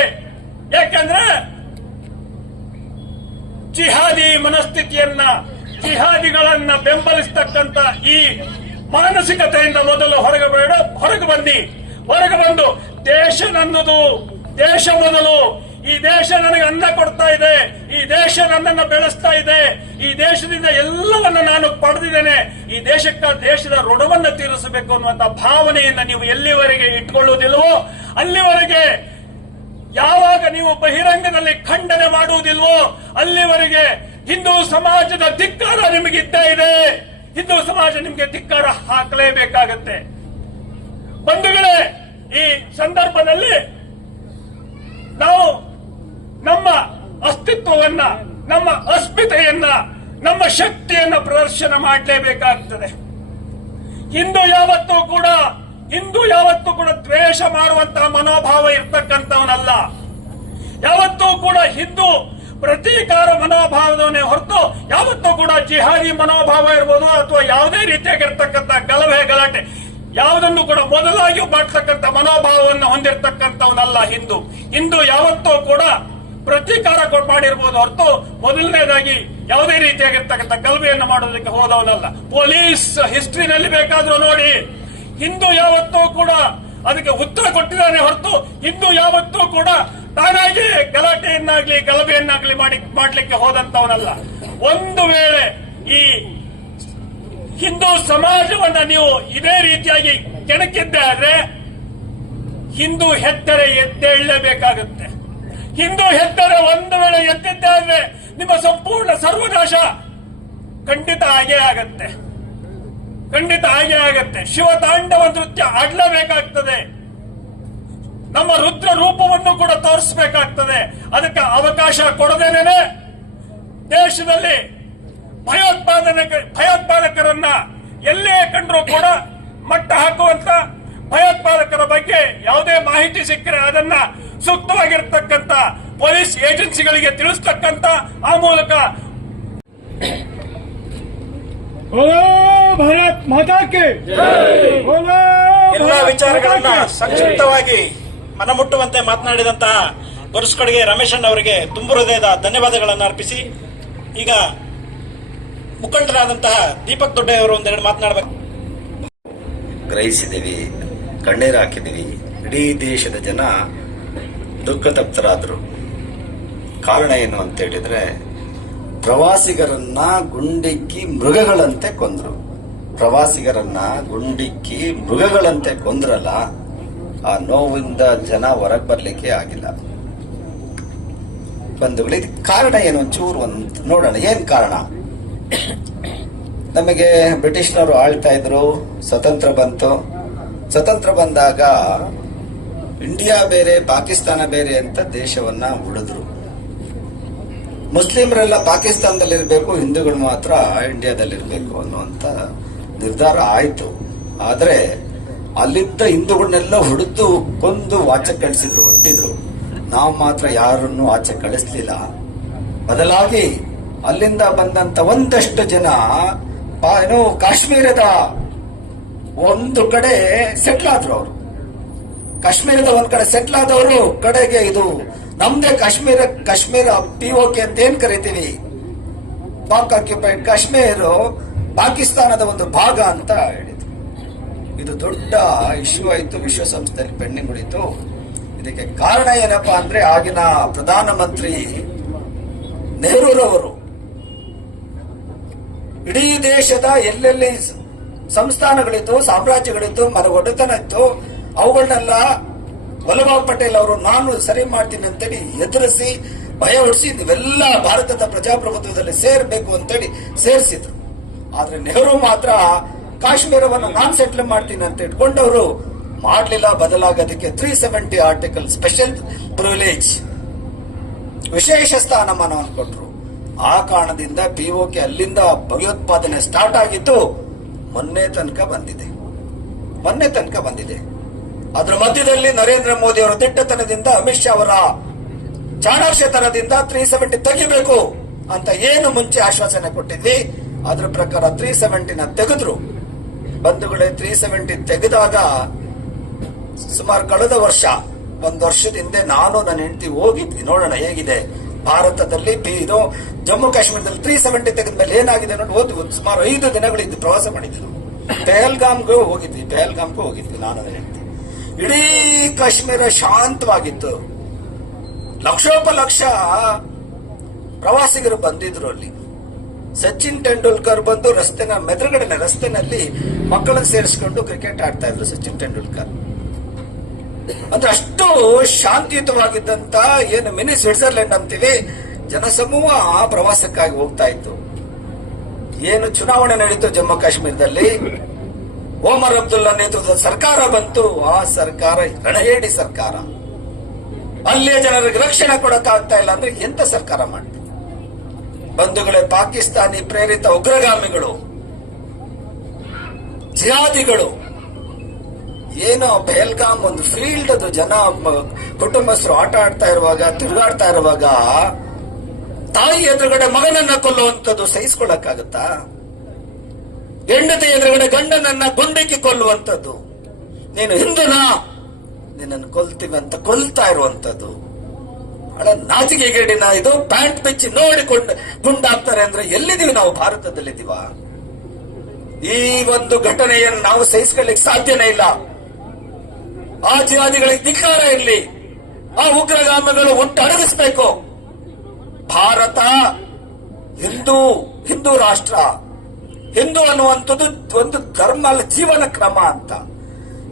ಯಾಕಂದ್ರೆ ಜಿಹಾದಿ ಮನಸ್ಥಿತಿಯನ್ನ ಜಿಹಾದಿಗಳನ್ನ ಬೆಂಬಲಿಸತಕ್ಕಂತ ಈ ಮಾನಸಿಕತೆಯಿಂದ ಮೊದಲು ಹೊರಗೆ ಬೇಡ, ಹೊರಗೆ ಬನ್ನಿ. ಹೊರಗೆ ಬಂದು ದೇಶ ನನ್ನದು, ದೇಶ ಮೊದಲು. ಈ ದೇಶ ನನಗೆ ಅನ್ನ ಕೊಡ್ತಾ ಇದೆ, ಈ ದೇಶ ನನ್ನನ್ನು ಬೆಳೆಸ್ತಾ ಇದೆ, ಈ ದೇಶದಿಂದ ಎಲ್ಲವನ್ನ ನಾನು ಪಡೆದಿದ್ದೇನೆ. ಈ ದೇಶಕ್ಕ ದೇಶದ ಋಣವನ್ನು ತೀರಿಸಬೇಕು ಅನ್ನುವಂತ ಭಾವನೆಯನ್ನ ನೀವು ಎಲ್ಲಿವರೆಗೆ ಇಟ್ಕೊಳ್ಳುವುದಿಲ್ವೋ, ಅಲ್ಲಿವರೆಗೆ ಯಾವಾಗ ನೀವು ಬಹಿರಂಗದಲ್ಲಿ ಖಂಡನೆ ಮಾಡುವುದಿಲ್ವೋ, ಅಲ್ಲಿವರೆಗೆ ಹಿಂದೂ ಸಮಾಜದ ಧಿಕ್ಕಾರ ನಿಮಗಿದ್ದೇ ಇದೆ. ಹಿಂದೂ ಸಮಾಜ ನಿಮಗೆ ಧಿಕ್ಕಾರ ಹಾಕಲೇಬೇಕಾಗತ್ತೆ. ಬಂಧುಗಳೇ, ಈ ಸಂದರ್ಭದಲ್ಲಿ ನಾವು ನಮ್ಮ ಅಸ್ತಿತ್ವವನ್ನ, ನಮ್ಮ ಅಸ್ಮಿತೆಯನ್ನ, ನಮ್ಮ ಶಕ್ತಿಯನ್ನ ಪ್ರದರ್ಶನ ಮಾಡಲೇಬೇಕಾಗ್ತದೆ. ಹಿಂದೂ ಯಾವತ್ತೂ ಕೂಡ, ಹಿಂದೂ ಯಾವತ್ತೂ ಕೂಡ ದ್ವೇಷ ಮಾಡುವಂತಹ ಮನೋಭಾವ ಇರ್ತಕ್ಕಂಥವನಲ್ಲ. ಯಾವತ್ತೂ ಕೂಡ ಹಿಂದೂ ಪ್ರತೀಕಾರ ಮನೋಭಾವದವನೇ ಹೊರತು ಯಾವತ್ತೂ ಕೂಡ ಜಿಹಾದಿ ಮನೋಭಾವ ಇರ್ಬೋದು ಅಥವಾ ಯಾವುದೇ ರೀತಿಯಾಗಿರ್ತಕ್ಕಂಥ ಗಲಭೆ, ಗಲಾಟೆ, ಯಾವುದನ್ನು ಕೂಡ ಮೊದಲಾಗಿ ಮಾಡ್ತಕ್ಕಂಥ ಮನೋಭಾವವನ್ನು ಹೊಂದಿರತಕ್ಕಂಥವನಲ್ಲ ಹಿಂದೂ. ಹಿಂದೂ ಯಾವತ್ತೂ ಕೂಡ ಪ್ರತೀಕಾರ ಮಾಡಿರ್ಬೋದು ಹೊರತು ಮೊದಲನೇದಾಗಿ ಯಾವುದೇ ರೀತಿಯಾಗಿರ್ತಕ್ಕಂಥ ಗಲಭೆಯನ್ನು ಮಾಡೋದಕ್ಕೆ ಹೋದವನಲ್ಲ. ಪೊಲೀಸ್ ಹಿಸ್ಟ್ರಿನಲ್ಲಿ ಬೇಕಾದ್ರೂ ನೋಡಿ, ಹಿಂದೂ ಯಾವತ್ತೂ ಕೂಡ ಅದಕ್ಕೆ ಉತ್ತರ ಕೊಟ್ಟಿದ್ದಾನೆ ಹೊರತು ಹಿಂದೂ ಯಾವತ್ತೂ ಕೂಡ ತಾನಾಗಿ ಗಲಾಟೆಯನ್ನಾಗ್ಲಿ, ಗಲಭೆಯನ್ನಾಗ್ಲಿ ಮಾಡಿ, ಮಾಡ್ಲಿಕ್ಕೆ ಹೋದಂತವನಲ್ಲ ಒಂದು ವೇಳೆ ಈ ಹಿಂದೂ ಸಮಾಜವನ್ನ ನೀವು ಇದೇ ರೀತಿಯಾಗಿ ಕೆಣಕಿದ್ದೆ ಆದ್ರೆ, ಹಿಂದೂ ಹೆತ್ತರೆ ಎದ್ದೇಳಲೇಬೇಕಾಗುತ್ತೆ. ಹಿಂದೂ ಹೆತ್ತರೆ ಒಂದು ವೇಳೆ ಎದ್ದಿದ್ದೆ ಆದ್ರೆ, ನಿಮ್ಮ ಸಂಪೂರ್ಣ ಸರ್ವನಾಶ ಖಂಡಿತ ಹಾಗೆ ಆಗತ್ತೆ. ಖಂಡಿತ ಹಾಗೆ ಆಗತ್ತೆ. ಶಿವ ತಾಂಡವ ನೃತ್ಯ ಆಡ್ಲೇಬೇಕಾಗ್ತದೆ. ನಮ್ಮ ರುದ್ರ ರೂಪವನ್ನು ಕೂಡ ತೋರಿಸಬೇಕಾಗ್ತದೆ. ಅದಕ್ಕೆ ಅವಕಾಶ ಕೊಡದೇನೆ ದೇಶದಲ್ಲಿ ಭಯೋತ್ಪಾದನೆ ಭಯೋತ್ಪಾದಕರನ್ನ ಎಲ್ಲೇ ಕಂಡರೂ ಕೂಡ ಮಟ್ಟ ಹಾಕುವಂತ ಭಯೋತ್ಪಾದಕರ ಬಗ್ಗೆ ಯಾವುದೇ ಮಾಹಿತಿ ಸಿಕ್ಕರೆ ಅದನ್ನ ಸೂಕ್ತವಾಗಿರ್ತಕ್ಕಂತ ಪೊಲೀಸ್ ಏಜೆನ್ಸಿಗಳಿಗೆ ತಿಳಿಸ್ತಕ್ಕಂತ ಆ ಮೂಲಕ. ಭಾರತ್ ಎಲ್ಲ ವಿಚಾರಗಳನ್ನ ಸಂಕ್ಷಿಪ್ತವಾಗಿ ಮನಮುಟ್ಟುವಂತೆ ಮಾತನಾಡಿದಂತಹ ಗೊರಸ್ಕೊಡಿಗೆ ರಮೇಶ್ ಅಣ್ಣ ಅವರಿಗೆ ತುಂಬ ಹೃದಯದ ಧನ್ಯವಾದಗಳನ್ನು ಅರ್ಪಿಸಿ. ಈಗ ಮುಖಂಡರಾದಂತಹ ದೀಪಕ್ ದೊಡ್ಡೆಯವರು ಒಂದೆರಡು ಮಾತನಾಡಬೇಕು. ಗ್ರಹಿಸಿದ್ದೀವಿ, ಕಣ್ಣೀರು ಹಾಕಿದ್ದೀವಿ, ಇಡೀ ದೇಶದ ಜನ ದುಃಖತಪ್ತರಾದರು. ಕಾರಣ ಏನು ಅಂತ ಹೇಳಿದ್ರೆ, ಪ್ರವಾಸಿಗರನ್ನ ಗುಂಡಿಕ್ಕಿ ಮೃಗಗಳಂತೆ ಕೊಂದ್ರು. ಪ್ರವಾಸಿಗರನ್ನ ಗುಂಡಿಕ್ಕಿ ಮೃಗಗಳಂತೆ ಕೊಂದ್ರಲ್ಲ ಆ ನೋವಿಂದ ಜನ ಹೊರಗೆ ಬರಲಿಕ್ಕೆ ಆಗಿಲ್ಲ. ಬಂಧುಗಳು, ಇದಕ್ಕೆ ಕಾರಣ ಏನು? ಒಂಚೂರು ಒಂದು ನೋಡೋಣ. ಏನು ಕಾರಣ? ನಮಗೆ ಬ್ರಿಟಿಷ್ನವರು ಆಳ್ತಾ ಇದ್ರು, ಸ್ವತಂತ್ರ ಬಂತು. ಸ್ವತಂತ್ರ ಬಂದಾಗ ಇಂಡಿಯಾ ಬೇರೆ, ಪಾಕಿಸ್ತಾನ ಬೇರೆ ಅಂತ ದೇಶವನ್ನ ಉಳಿದ್ರು. ಮುಸ್ಲಿಮರೆಲ್ಲ ಪಾಕಿಸ್ತಾನದಲ್ಲಿರ್ಬೇಕು, ಹಿಂದೂಗಳು ಮಾತ್ರ ಇಂಡಿಯಾದಲ್ಲಿರ್ಬೇಕು ಅನ್ನುವಂತ ನಿರ್ಧಾರ ಆಯಿತು. ಆದ್ರೆ ಅಲ್ಲಿದ್ದ ಹಿಂದೂಗಳನ್ನೆಲ್ಲ ಹೊಡೆದು, ಕೊಂದು ಆಚೆ ಕಳಿಸಿದ್ರು ಒಟ್ಟಿದ್ರು ನಾವು ಮಾತ್ರ ಯಾರನ್ನು ಆಚೆ ಕಳಿಸ್ಲಿಲ್ಲ. ಬದಲಾಗಿ ಅಲ್ಲಿಂದ ಬಂದಂತ ಒಂದಷ್ಟು ಜನ ಏನು ಕಾಶ್ಮೀರದ ಒಂದು ಕಡೆ ಸೆಟ್ಲ್ ಆದ್ರು ಅವರು. ಕಾಶ್ಮೀರದ ಒಂದ್ ಕಡೆ ಸೆಟ್ಲ್ ಆದವರು, ಕಡೆಗೆ ಇದು ನಮ್ದೇ ಕಾಶ್ಮೀರ ಕಾಶ್ಮೀರ ಪಿ ಕೆ ಅಂತ ಏನ್ ಕರಿತೀವಿ? ಪಾಕ್ ಆಕ್ಯುಪೈಡ್ ಕಾಶ್ಮೀರ, ಪಾಕಿಸ್ತಾನದ ಒಂದು ಭಾಗ ಅಂತ ಹೇಳಿದ್ರು ಇದು ದೊಡ್ಡ ಇಶ್ಯೂ ಆಯಿತು. ವಿಶ್ವಸಂಸ್ಥೆಯಲ್ಲಿ ಪೆಂಡಿಂಗ್ ಉಳಿತು ಇದಕ್ಕೆ ಕಾರಣ ಏನಪ್ಪಾ ಅಂದ್ರೆ ಆಗಿನ ಪ್ರಧಾನಮಂತ್ರಿ ನೆಹರೂರವರು ಇಡೀ ದೇಶದ ಎಲ್ಲೆಲ್ಲಿ ಸಂಸ್ಥಾನಗಳಿತ್ತು, ಸಾಮ್ರಾಜ್ಯಗಳಿತ್ತು ಮನ ಒಡೆತನ ಇತ್ತು ಅವುಗಳನ್ನೆಲ್ಲ ವಲ್ಲಭಾಯ್ ಪಟೇಲ್ ಅವರು ನಾನು ಸರಿ ಮಾಡ್ತೀನಿ ಅಂತೇಳಿ ಎದುರಿಸಿ, ಭಯ ಹೊಡಿಸಿ ನೀವೆಲ್ಲ ಭಾರತದ ಪ್ರಜಾಪ್ರಭುತ್ವದಲ್ಲಿ ಸೇರ್ಬೇಕು ಅಂತೇಳಿ ಸೇರಿಸಿದ್ರು. ಆದ್ರೆ ನೆಹರು ಮಾತ್ರ ಕಾಶ್ಮೀರವನ್ನು ನಾನ್ ಸೆಟ್ಲ್ ಮಾಡ್ತೀನಿ ಅಂತ ಇಟ್ಕೊಂಡವರು ಮಾಡಲಿಲ್ಲ, ಬದಲಾಗೋದಕ್ಕೆ three seventy article special privilege ವಿಶೇಷ ಸ್ಥಾನಮಾನವನ್ನು ಕೊಟ್ಟರು ಆ ಕಾರಣದಿಂದ ಪಿಒಕೆ ಅಲ್ಲಿಂದ ಭಯೋತ್ಪಾದನೆ ಸ್ಟಾರ್ಟ್ ಆಗಿದ್ದು ಮೊನ್ನೆ ತನಕ ಬಂದಿದೆ. ಮೊನ್ನೆ ತನಕ ಬಂದಿದೆ. ಅದರ ಮಧ್ಯದಲ್ಲಿ ನರೇಂದ್ರ ಮೋದಿ ಅವರ ದಿಟ್ಟತನದಿಂದ ಅಮಿತ್ ಶಾ ಅವರ ಚಾಣಾಕ್ಷತನದಿಂದ ತ್ರೀ ಸೆವೆಂಟಿ ತೆಗಿಬೇಕು ಅಂತ ಏನು ಮುಂಚೆ ಆಶ್ವಾಸನೆ ಕೊಟ್ಟಿದ್ವಿ. ಅದ್ರ ಪ್ರಕಾರ ತ್ರೀ ಸೆವೆಂಟಿನ ತೆಗೆದ್ರು. ಬಂಧುಗಳೇ ತ್ರೀ ಸೆವೆಂಟಿ ತೆಗೆದಾಗ ಸುಮಾರು ಕಳೆದ ವರ್ಷ, ಒಂದು ವರ್ಷದ ಹಿಂದೆ ನಾನು ನನ್ನ ಹೆಂಡತಿ ಹೋಗಿದ್ವಿ. ನೋಡೋಣ ಹೇಗಿದೆ. ಭಾರತದಲ್ಲಿ ಇದು ಜಮ್ಮು ಕಾಶ್ಮೀರದಲ್ಲಿ ತ್ರೀ ಸೆವೆಂಟಿ ತೆಗೆದ ಮೇಲೆ ಏನಾಗಿದೆ ನೋಡಿ ಹೋದ್ವಿ ಸುಮಾರು ಐದು ದಿನಗಳಿದ್ದು ಪ್ರವಾಸ ಮಾಡಿದ್ರು ಪೆಹಲ್ಗಾಮ್ಗೂ ಹೋಗಿದ್ವಿ. ಪೆಹಲ್ಗಾಮ್ಗೂ ಹೋಗಿದ್ವಿ ನಾನು ನನ್ನ ಹೆಂಡತಿ. ಇಡೀ ಕಾಶ್ಮೀರ ಶಾಂತವಾಗಿತ್ತು. ಲಕ್ಷೋಪಲಕ್ಷ ಪ್ರವಾಸಿಗರು ಬಂದಿದ್ರು ಅಲ್ಲಿ. ಸಚಿನ್ ತೆಂಡೂಲ್ಕರ್ ಬಂದು ರಸ್ತೆನ ಮೆದುರುಗಡೆನ ರಸ್ತೆನಲ್ಲಿ ಮಕ್ಕಳನ್ನ ಸೇರಿಸ್ಕೊಂಡು ಕ್ರಿಕೆಟ್ ಆಡ್ತಾ ಇದ್ರು ಸಚಿನ್ ತೆಂಡೂಲ್ಕರ್. ಅಂದ್ರೆ ಅಷ್ಟು ಶಾಂತಿಯುತವಾಗಿದ್ದಂತ ಏನು ಮಿನಿ ಸ್ವಿಟ್ಜರ್ಲೆಂಡ್ ಅಂತೀವಿ ಜನಸಮೂಹ ಪ್ರವಾಸಕ್ಕಾಗಿ ಹೋಗ್ತಾ ಇತ್ತು. ಏನು ಚುನಾವಣೆ ನಡೀತು ಜಮ್ಮು ಕಾಶ್ಮೀರದಲ್ಲಿ, ಓಮರ್ ಅಬ್ದುಲ್ಲಾ ನೇತೃತ್ವದ ಸರ್ಕಾರ ಬಂತು, ಆ ಸರ್ಕಾರ ರಣಹೇಡಿ ಸರ್ಕಾರ. ಅಲ್ಲಿಯ ಜನರಿಗೆ ರಕ್ಷಣೆ ಕೊಡಕ್ಕಾಗ್ತಾ ಇಲ್ಲ ಅಂದ್ರೆ ಎಂತ ಸರ್ಕಾರ ಮಾಡ್ತಾರೆ? ಬಂಧುಗಳೇ, ಪಾಕಿಸ್ತಾನಿ ಪ್ರೇರಿತ ಉಗ್ರಗಾಮಿಗಳು, ಜಿಹಾದಿಗಳು, ಏನೋ ಬೆಹಲ್ಗಾಮ್ ಒಂದು ಫೀಲ್ಡ್ ಅದು, ಜನ ಕುಟುಂಬಸ್ಥರು ಆಟ ಆಡ್ತಾ ಇರುವಾಗ, ತಿರುಗಾಡ್ತಾ ಇರುವಾಗ, ತಾಯಿ ಎದುರುಗಡೆ ಮಗನನ್ನ ಕೊಲ್ಲುವಂಥದ್ದು ಸಹಿಸ್ಕೊಳಕ್ಕಾಗತ್ತಾ ಹೆಂಡತಿ ಎದುರುಗಡೆ ಗಂಡನನ್ನ ಗುಂಡಿಕ್ಕಿ ಕೊಲ್ಲುವಂಥದ್ದು? ನೀನು ಹಿಂದೂನಾ? ನಿನ್ನನ್ನು ಕೊಲ್ತೀವಿ ಅಂತ ಕೊಲ್ತಾ ಇರುವಂತದ್ದು ಬಹಳ ನಾಚಿಕೆಗೇಡಿನ ಇದು ಪ್ಯಾಂಟ್ ಬಿಚ್ಚಿ ನೋಡಿಕೊಂಡು ಗುಂಡಾಗ್ತಾರೆ ಅಂದ್ರೆ ಎಲ್ಲಿದ್ದೀವಿ ನಾವು ಭಾರತದಲ್ಲಿದ್ದೀವ? ಈ ಒಂದು ಘಟನೆಯನ್ನು ನಾವು ಸಹಿಸ್ಕೊಳ್ಳಿಕ್ ಸಾಧ್ಯನೇ ಇಲ್ಲ. ಆ ಜಿಹಾದಿಗಳಿಗೆ ಧಿಕ್ಕಾರ ಇರಲಿ. ಆ ಉಗ್ರಗಾಮಿಗಳು ಅಡಗಿಸ್ಬೇಕು. ಭಾರತ ಹಿಂದೂ ಹಿಂದೂ ರಾಷ್ಟ್ರ. ಹಿಂದೂ ಅನ್ನುವಂಥದ್ದು ಒಂದು ಧರ್ಮ ಜೀವನ ಕ್ರಮ ಅಂತ.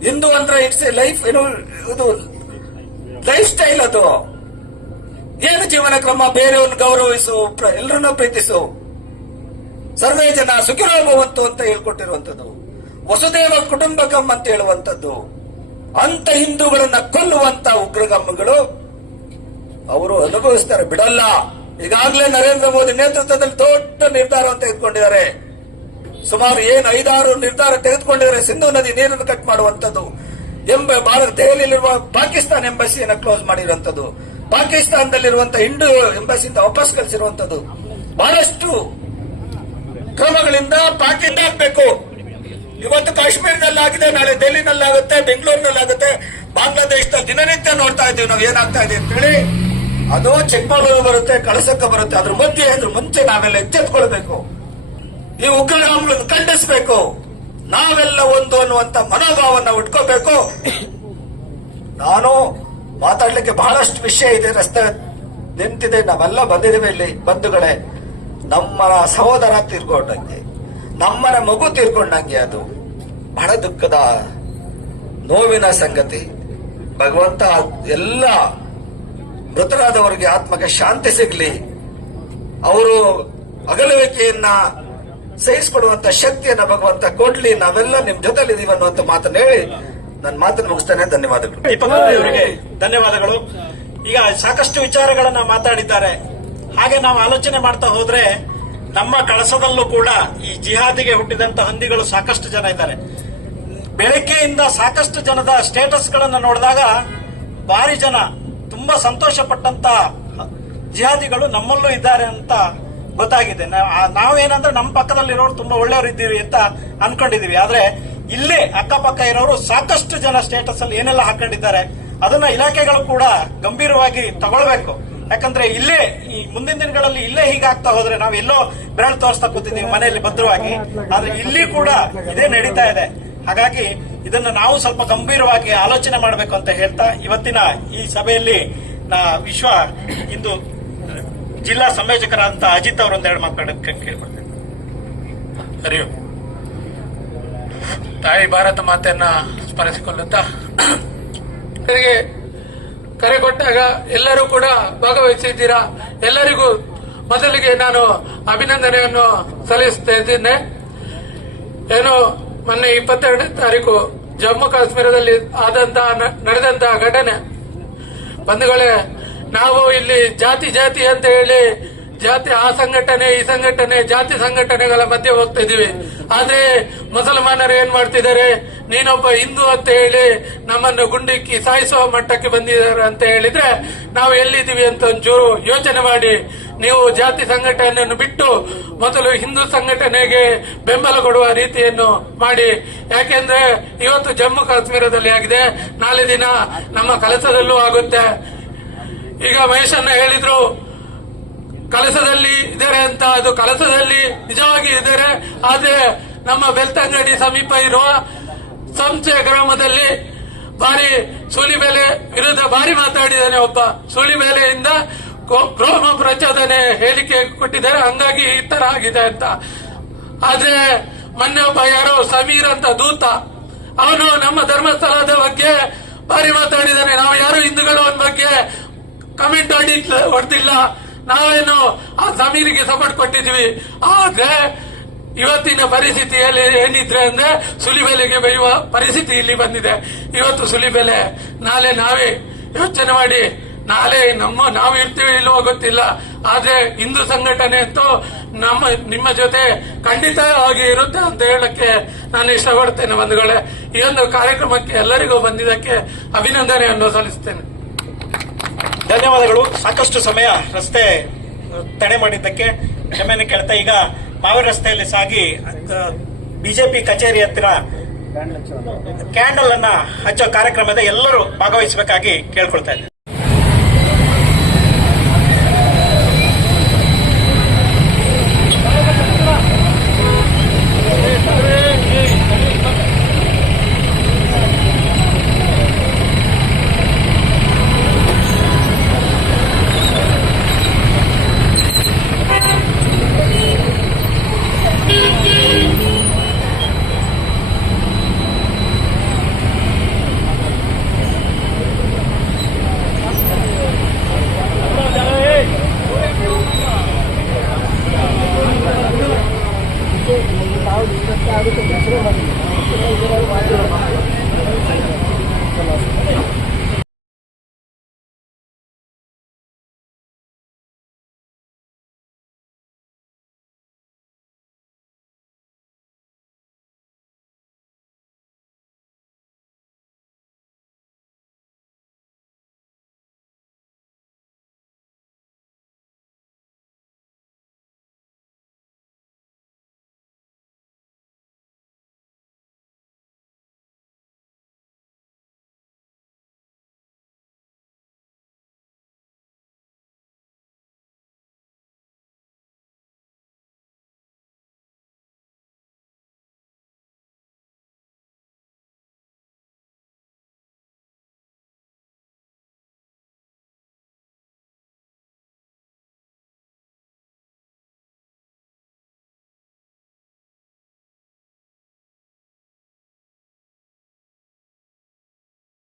ಹಿಂದೂ ಅಂದ್ರೆ ಇಟ್ಸ್ ಎ ಲೈಫ್ ಏನು ಇದು ಲೈಫ್ ಸ್ಟೈಲ್ ಅದು. ಏನು ಜೀವನ ಕ್ರಮ? ಬೇರೆಯವ್ರನ್ನ ಗೌರವಿಸು ಎಲ್ಲರನ್ನ ಪ್ರೀತಿಸು. ಸರ್ವೇ ಜನ ಸುಖಿರೋಗುವಂತು ಅಂತ ಹೇಳ್ಕೊಟ್ಟಿರುವಂತದ್ದು ವಸುದೇವ ಕುಟುಂಬಕಂ ಅಂತ ಹೇಳುವಂತದ್ದು ಅಂತ ಹಿಂದೂಗಳನ್ನ ಕೊಲ್ಲುವಂತ ಉಗ್ರಗಮ್ಮಗಳು ಅವರು ಅನುಭವಿಸ್ತಾರೆ. ಬಿಡಲ್ಲ. ಈಗಾಗಲೇ ನರೇಂದ್ರ ಮೋದಿ ನೇತೃತ್ವದಲ್ಲಿ ದೊಡ್ಡ ನಿರ್ಧಾರ ತೆಗೆದುಕೊಂಡಿದ್ದಾರೆ ಸುಮಾರು ಏನು ಐದಾರು ನಿರ್ಧಾರ ತೆಗೆದುಕೊಂಡಿದ್ದಾರೆ. ಸಿಂಧು ನದಿ ನೀರನ್ನು ಕಟ್ ಮಾಡುವಂತದ್ದು ಎಂಬ ಭಾರತ ದೆಹಲಿಯಲ್ಲಿರುವ ಪಾಕಿಸ್ತಾನ ಎಂಬಸಿಯನ್ನು ಕ್ಲೋಸ್ ಮಾಡಿರುವಂತದ್ದು ಪಾಕಿಸ್ತಾನದಲ್ಲಿರುವಂತಹ ಹಿಂದೂ ಎಂಬಸಿಯಿಂದ ವಾಪಸ್ ಕಳಿಸಿರುವಂತದ್ದು. ಬಹಳಷ್ಟು ಕ್ರಮಗಳಿಂದ ಪಾಕಿಸ್ತಾನ ಆಗ್ಬೇಕು. ಇವತ್ತು ಕಾಶ್ಮೀರದಲ್ಲಿ ಆಗಿದೆ ನಾಳೆ ಡೆಲ್ಲಿನಲ್ಲಿ ಆಗುತ್ತೆ ಬೆಂಗಳೂರಿನಲ್ಲಿ ಆಗುತ್ತೆ ಬಾಂಗ್ಲಾದೇಶದಲ್ಲಿ ದಿನನಿತ್ಯ ನೋಡ್ತಾ ಇದ್ದೀವಿ ನಾವು, ಏನಾಗ್ತಾ ಇದೆ ಅಂತೇಳಿ ಅದು ಚಿಕ್ಕಮಗಳೂರು ಬರುತ್ತೆ, ಕಳಸಕ್ಕೆ ಬರುತ್ತೆ. ಅದ್ರ ಮಧ್ಯೆ, ಅದ್ರ ಮುಂಚೆ ನಾವೆಲ್ಲ ಎಚ್ಚೆತ್ಕೊಳ್ಬೇಕು. ಈ ಉಗ್ರಗಾಮಗಳನ್ನು ಖಂಡಿಸಬೇಕು. ನಾವೆಲ್ಲ ಒಂದು ಅನ್ನುವಂತ ಮನೋಭಾವವನ್ನು ಉಟ್ಕೋಬೇಕು. ನಾನು ಮಾತಾಡ್ಲಿಕ್ಕೆ ಬಹಳಷ್ಟು ವಿಷಯ ಇದೆ, ರಸ್ತೆ ನಿಂತಿದೆ. ನಾವೆಲ್ಲ ಬಂದಿದ್ದೇವೆ ಇಲ್ಲಿ, ಬಂಧುಗಳೇ. ನಮ್ಮ ಸಹೋದರ ತೀರ್ಕೊಂಡಂಗೆ, ನಮ್ಮನ ಮಗು ತೀರ್ಕೊಂಡಂಗೆ ಅದು ಬಹಳ ದುಃಖದ ನೋವಿನ ಸಂಗತಿ. ಭಗವಂತ ಎಲ್ಲ ಮೃತರಾದವರಿಗೆ ಆತ್ಮಕ್ಕೆ ಶಾಂತಿ ಸಿಗ್ಲಿ. ಅವರು ಅಗಲುವಿಕೆಯನ್ನ ಸಹಿಸಿಕೊಡುವಂತ ಶಕ್ತಿಯನ್ನ ಭಗವಂತ ಕೊಡ್ಲಿ. ನಾವೆಲ್ಲ ನಿಮ್ ಜೊತೆಲಿದ್ದೀವಿ ಅನ್ನುವಂತ ಮಾತನ್ನ ಹೇಳಿ ನನ್ನ ಮಾತನ್ನು ಮುಗಿಸ್ತೇನೆ. ಧನ್ಯವಾದಗಳು. ಅವರಿಗೆ ಧನ್ಯವಾದಗಳು. ಈಗ ಸಾಕಷ್ಟು ವಿಚಾರಗಳನ್ನ ಮಾತಾಡಿದ್ದಾರೆ. ಹಾಗೆ ನಾವು ಆಲೋಚನೆ ಮಾಡ್ತಾ ಹೋದ್ರೆ ನಮ್ಮ ಕಳಸದಲ್ಲೂ ಕೂಡ ಈ ಜಿಹಾದಿಗೆ ಹುಟ್ಟಿದಂತ ಹಂದಿಗಳು ಸಾಕಷ್ಟು ಜನ ಇದ್ದಾರೆ. ಬೆಳಕೆಯಿಂದ ಸಾಕಷ್ಟು ಜನದ ಸ್ಟೇಟಸ್ ಗಳನ್ನ ನೋಡಿದಾಗ ಭಾರಿ ಜನ, ತುಂಬಾ ಸಂತೋಷ ಪಟ್ಟಂತ ಜಿಹಾದಿಗಳು ನಮ್ಮಲ್ಲೂ ಇದ್ದಾರೆ ಅಂತ ಗೊತ್ತಾಗಿದೆ. ನಾವೇನಂದ್ರೆ ನಮ್ಮ ಪಕ್ಕದಲ್ಲಿರೋರು ತುಂಬಾ ಒಳ್ಳೆಯವರು ಇದ್ದೀವಿ ಅಂತ ಅನ್ಕೊಂಡಿದೀವಿ. ಆದ್ರೆ ಇಲ್ಲೇ ಅಕ್ಕಪಕ್ಕ ಇರೋರು ಸಾಕಷ್ಟು ಜನ ಸ್ಟೇಟಸ್ ಅಲ್ಲಿ ಏನೆಲ್ಲ ಹಾಕೊಂಡಿದ್ದಾರೆ, ಅದನ್ನ ಇಲಾಖೆಗಳು ಕೂಡ ಗಂಭೀರವಾಗಿ ತಗೊಳ್ಬೇಕು. ಯಾಕಂದ್ರೆ ಇಲ್ಲೇ, ಈ ಮುಂದಿನ ದಿನಗಳಲ್ಲಿ ಇಲ್ಲೇ ಹೀಗಾಗ್ತಾ ಹೋದ್ರೆ ನಾವು ಎಲ್ಲೋ ಬೆರಳು ತೋರಿಸ್ತಾ ಕೂತಿದ್ದೀವಿ ಮನೆಯಲ್ಲಿ ಭದ್ರವಾಗಿ. ಆದ್ರೆ ಇಲ್ಲಿ ಕೂಡ ಇದೇ ನಡೀತಾ ಇದೆ. ಹಾಗಾಗಿ ಇದನ್ನ ನಾವು ಸ್ವಲ್ಪ ಗಂಭೀರವಾಗಿ ಆಲೋಚನೆ ಮಾಡಬೇಕು ಅಂತ ಹೇಳ್ತಾ ಇವತ್ತಿನ ಈ ಸಭೆಯಲ್ಲಿ ನಾ ವಿಶ್ವ ಇಂದು ಜಿಲ್ಲಾ ಸಂಯೋಜಕರಾದಂತಹ ಅಜಿತ್ ಅವರೊಂದೆರಡು ಮಾತಾಡೋದಕ್ಕೆ ಕೇಳ್ಕೊಳ್ತೇನೆ ಹರಿ ಓಂ. ತಾಯಿ ಭಾರತ ಮಾತೆಯನ್ನ ಸ್ಮರಿಸಿಕೊಳ್ಳುತ್ತಾ ಅವರಿಗೆ ಕರೆ ಕೊಟ್ಟಾಗ ಎಲ್ಲರೂ ಕೂಡ ಭಾಗವಹಿಸಿದ್ದೀರಾ? ಎಲ್ಲರಿಗೂ ಮೊದಲಿಗೆ ನಾನು ಅಭಿನಂದನೆಯನ್ನು ಸಲ್ಲಿಸ್ತಾ ಇದ್ದೇನೆ ಏನು, ಮೊನ್ನೆ ಇಪ್ಪತ್ತೆರಡನೇ ತಾರೀಕು ಜಮ್ಮು ಕಾಶ್ಮೀರದಲ್ಲಿ ಆದಂತಹ ನಡೆದಂತಹ ಘಟನೆ. ಬಂಧುಗಳೇ, ನಾವು ಇಲ್ಲಿ ಜಾತಿ ಜಾತಿ ಅಂತ ಹೇಳಿ ಜಾತಿ ಆ ಸಂಘಟನೆ, ಈ ಸಂಘಟನೆ, ಜಾತಿ ಸಂಘಟನೆಗಳ ಮಧ್ಯೆ ಹೋಗ್ತಾ ಇದೀವಿ ಆದ್ರೆ ಮುಸಲ್ಮಾನರು ಏನ್ ಮಾಡ್ತಿದ್ದಾರೆ? ನೀನೊಬ್ಬ ಹಿಂದೂ ಅಂತ ಹೇಳಿ ನಮ್ಮನ್ನು ಗುಂಡಿಕ್ಕಿ ಸಾಯಿಸುವ ಮಟ್ಟಕ್ಕೆ ಬಂದಿದ್ದಾರೆ ಅಂತ ಹೇಳಿದ್ರೆ ನಾವು ಎಲ್ಲಿದ್ದೀವಿ ಅಂತ ಒಂಚೂರು ಯೋಚನೆ ಮಾಡಿ. ನೀವು ಜಾತಿ ಸಂಘಟನೆಯನ್ನು ಬಿಟ್ಟು ಮೊದಲು ಹಿಂದೂ ಸಂಘಟನೆಗೆ ಬೆಂಬಲ ಕೊಡುವ ರೀತಿಯನ್ನು ಮಾಡಿ. ಯಾಕೆಂದ್ರೆ ಇವತ್ತು ಜಮ್ಮು ಕಾಶ್ಮೀರದಲ್ಲಿ ಆಗಿದೆ. ನಾಳೆ ದಿನ ನಮ್ಮ ಕೆಲಸದಲ್ಲೂ ಆಗುತ್ತೆ. ಈಗ ಮಹೇಶನ್ನ ಹೇಳಿದ್ರು ಕಲಸದಲ್ಲಿ ಇದ್ದಾರೆ ಅಂತ, ಅದು ಕಲಸದಲ್ಲಿ ನಿಜವಾಗಿ ಇದ್ದಾರೆ. ಆದ್ರೆ ನಮ್ಮ ಬೆಳ್ತಂಗಡಿ ಸಮೀಪ ಇರುವ ಸಂಸೆ ಗ್ರಾಮದಲ್ಲಿ ಭಾರಿ ಸೂಲಿ ಬೆಲೆ ವಿರುದ್ಧ ಭಾರಿ ಮಾತಾಡಿದ್ದಾನೆ ಒಬ್ಬ ಸೂಲಿಬೆಲೆಯಿಂದ ಪ್ರೋಮ ಪ್ರಚೋದನೆ ಹೇಳಿಕೆ ಕೊಟ್ಟಿದ್ದಾರೆ. ಹಂಗಾಗಿ ಈ ತರ ಆಗಿದೆ ಅಂತ. ಆದ್ರೆ ಮೊನ್ನೆ ಒಬ್ಬ ಯಾರೋ ಸಮೀರ್ ಅಂತ ದೂತ, ಅವನು ನಮ್ಮ ಧರ್ಮಸ್ಥಳದ ಬಗ್ಗೆ ಭಾರಿ ಮಾತಾಡಿದ್ದಾನೆ. ನಾವು ಯಾರು ಹಿಂದೂಗಳು ಬಗ್ಗೆ ಕಮೆಂಟ್ ಹೊಡಿಲ್ಲ ಹೊಡೆದಿಲ್ಲ. ನಾವೇನು ಆ ಜಮೀನಿಗೆ ಸಪೋರ್ಟ್ ಕೊಟ್ಟಿದ್ವಿ ಆದ್ರೆ ಇವತ್ತಿನ ಪರಿಸ್ಥಿತಿಯಲ್ಲಿ ಏನಿದ್ರೆ ಅಂದ್ರೆ ಸುಲಿಬೆಲೆಗೆ ಬೆಳೆಯುವ ಪರಿಸ್ಥಿತಿ ಇಲ್ಲಿ ಬಂದಿದೆ. ಇವತ್ತು ಸುಲಿಬೆಲೆ, ನಾಳೆ ನಾವೇ. ಯೋಚನೆ ಮಾಡಿ, ನಾಳೆ ನಮ್ಮ, ನಾವು ಇರ್ತೀವಿ ಇಲ್ಲವೋ ಗೊತ್ತಿಲ್ಲ. ಆದ್ರೆ ಹಿಂದೂ ಸಂಘಟನೆ ಅಂತೂ ನಮ್ಮ, ನಿಮ್ಮ ಜೊತೆ ಖಂಡಿತವಾಗಿ ಇರುತ್ತೆ ಅಂತ ಹೇಳಕ್ಕೆ ನಾನು ಇಷ್ಟಪಡ್ತೇನೆ ಬಂಧುಗಳೇ. ಈ ಒಂದು ಕಾರ್ಯಕ್ರಮಕ್ಕೆ ಎಲ್ಲರಿಗೂ ಬಂದಿದ್ದಕ್ಕೆ ಅಭಿನಂದನೆಯನ್ನು ಸಲ್ಲಿಸ್ತೇನೆ. ಧನ್ಯವಾದಗಳು. ಸಾಕಷ್ಟು ಸಮಯ ರಸ್ತೆ ತಡೆ ಮಾಡಿದ್ದಕ್ಕೆ ಕ್ಷಮೆಯನ್ನು ಕೇಳ್ತಾ ಈಗ ಮಾವೇರಿ ರಸ್ತೆಯಲ್ಲಿ ಸಾಗಿ ಬಿಜೆಪಿ ಕಚೇರಿ ಹತ್ತಿರ ಕ್ಯಾಂಡಲ್ ಅನ್ನ ಹಚ್ಚೋ ಕಾರ್ಯಕ್ರಮದ ಎಲ್ಲರೂ ಭಾಗವಹಿಸಬೇಕಾಗಿ ಕೇಳ್ಕೊಳ್ತಾ ಇದ್ದೇನೆ.